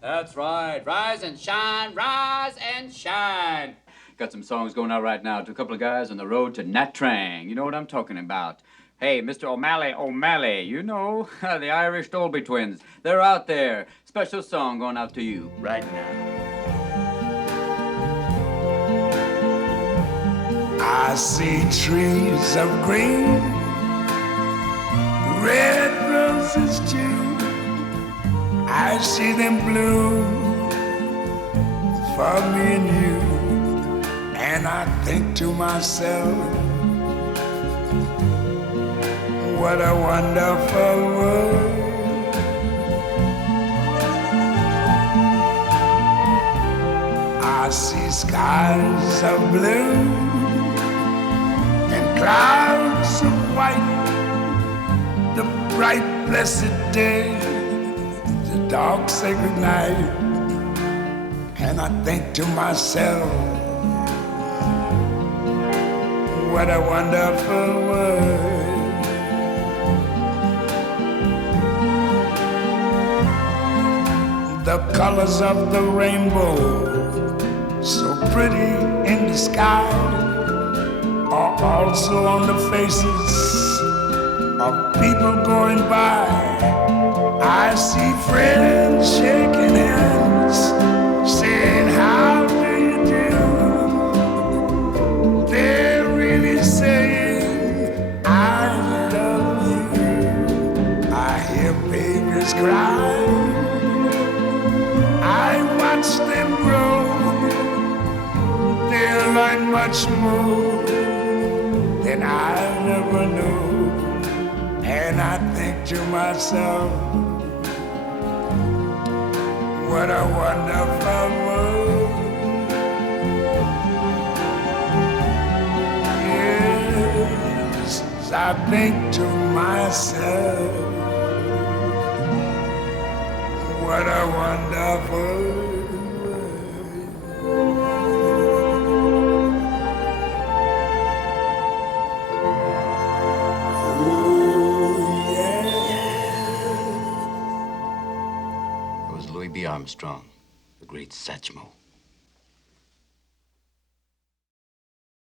That's right. Rise and shine, rise and shine. Got some songs going out right now to a couple of guys on the road to Nat Trang. You know what I'm talking about. Hey, Mr. O'Malley, you know, the Irish Dolby twins. They're out there. Special song going out to you right now. I see trees of green, red roses too. I see them bloom for me and you. And I think to myself, what a wonderful world. I see skies of blue and clouds of white, the bright blessed day, the dark sacred night. And I think to myself, what a wonderful world. The colors of the rainbow, so pretty in the sky, are also on the faces of people going by. I see friends shaking hands, saying, how do you do? They're really saying, I love you. I hear babies cry, I watch them grow. They'll learn much more than I never knew. And I think to myself, what a wonderful world. Yes, I think to myself, what a wonderful world. It was Louis B. Armstrong, the great Satchmo.